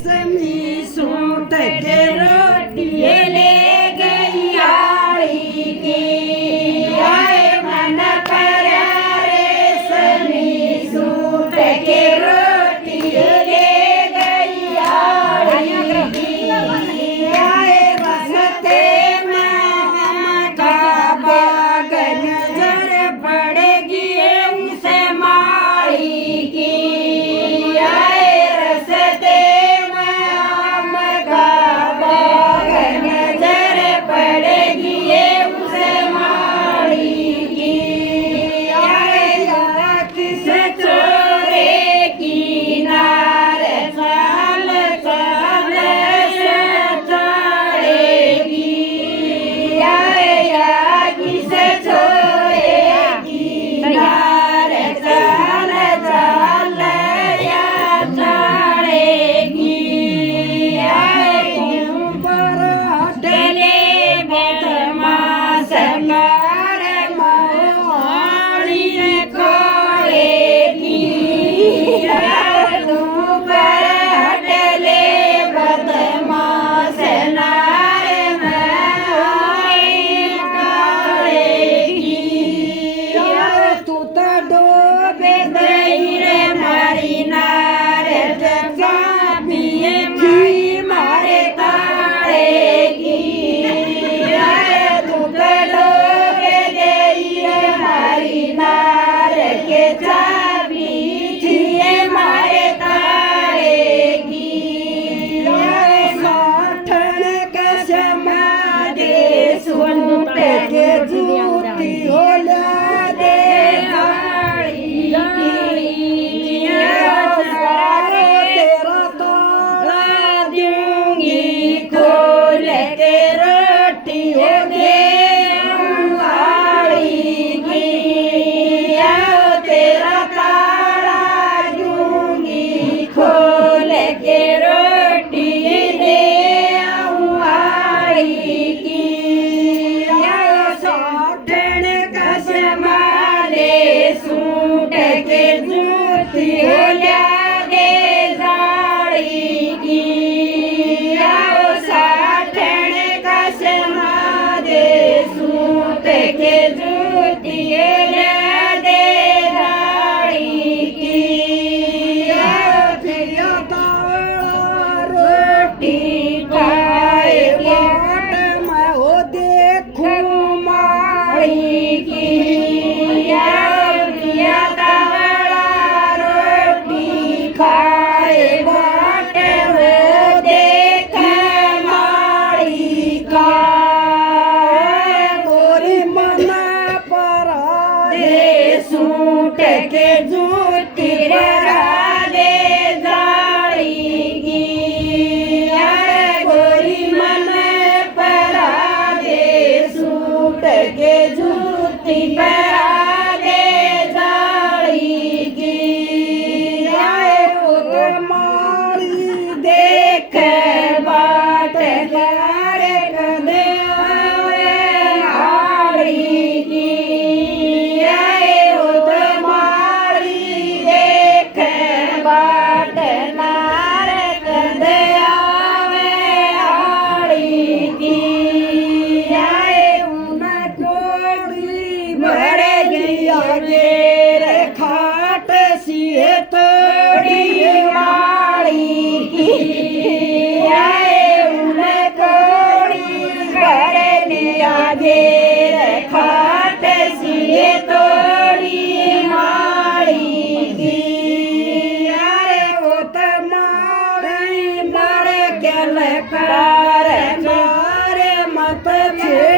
रसमी suit के रोटी ले गई आड़ी की आए मन पर रेशमी सूट के रोटी ले गई आड़ी की आए रस्ते में हमका बागन जर पड़ेगी उसे माड़ी की आए रस्ते में हमका बागन जर पड़ेगी उसे माड़ी की आए किस चोरे की नार चाल चाल चढ़ेगी आए किस चोरे की नार चाल चाल चढ़ेगी आए ऊपर हटले बदमाश कार मोहनी खोलेगी ऊपर हटले बदमाश नार मोहनी खोलेगी तू तो डोबे गई रे मारी नार जगा पिए की मारे ताड़ेगी तू तो डोबे गई रे मारी नार के चाबी थिए मारे ताड़ेगी साठन कसमा दे सूट के जूती होला दे तेरा तोड़ा दूंगी खोल के रोटी हो दे तेरा ताड़ा दूंगी खोल के रोटी दे आड़ी की साठन कसमा दे सूट के जूती होला दे जाड़ी की साठन कसमा दे सूट के जूती होला दे जाड़ी की रोटी खाए बाट मैं हो देखूं माड़ी की रोटी खाए बाट हो देख माड़ी का गोरी मना पर दे सूट के जूती लगा दे जाड़ीगी गोरी मन पर दे सूट के जूती पहरा दे जाड़ीगी मारी देख बाट कर कदे आड़ी की मारी देख बाट नार कदे आड़ी की उन कोड़ी बढ़ गई आगे खाट सिए तोड़ी माड़ी की उन कोड़ी बढ़ आगे खाट सिए तोड़ी माड़ी की वो तमारी मर के लकार मारे मत छे